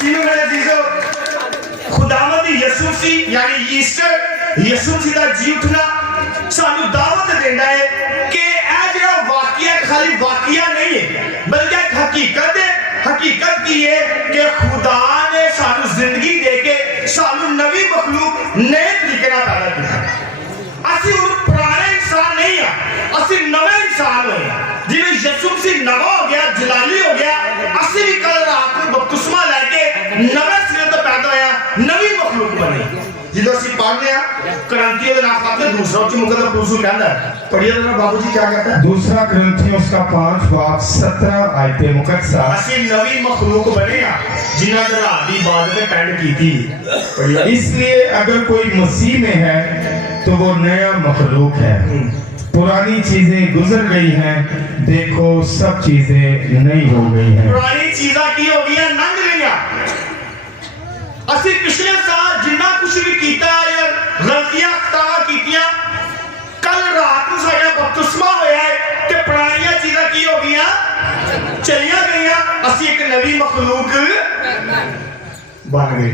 जिन्हों मेरे अजीजों खुदावंद यसू सी यानी ईस्टर यसू सी दा जी उठना सानू दावत देंदा है कि ए जेड़ा वाकया खाली वाकया नहीं है बल्कि एक हकीकत है। हकीकत की है कि खुदा ने सानू जिंदगी देके सानू नवी मखलूक नए तरीके नाल पैदा किया। असि हुण पुराने इंसान नहीं है, असि नवे इंसान होए जिवें यसू मसीह नवा हो गया जलाली हो गया। असि भी कल रात को बपतिस्मा लेके नवे सिरे तो पैदा होया नवी मखलूक बने। जिदों असि पढ़ते हैं करंथियों के नाम खाते दूसरा उच्च मुकद्दस पौलुस कहता है पढ़िए तो बाबूजी क्या कहता है दूसरा करंथियों उसका 5 बाब 17 आयतें मुकद्दसा असि नवी मखलूक बने हैं जिन्हां ने रात दी इबादत में पेंड की थी। पढ़िए इसलिए अगर कोई मसीह में है तो वो नया मखलूक है, पुरानी चीजें गुजर गई हैं, देखो सब चीजें नई हो गई हैं। पुरानी चीज़ां की हो गई नंग गईयां। असि पिछले साल जिन्ना कुछ भी कीता या गलतियां खतावां कीतियां कल रात को साडा बपतिस्मा होया है ते पुरानियां चीज़ां की हो गईयां चलियां गईयां। असि एक नवी मखलूक बन गए।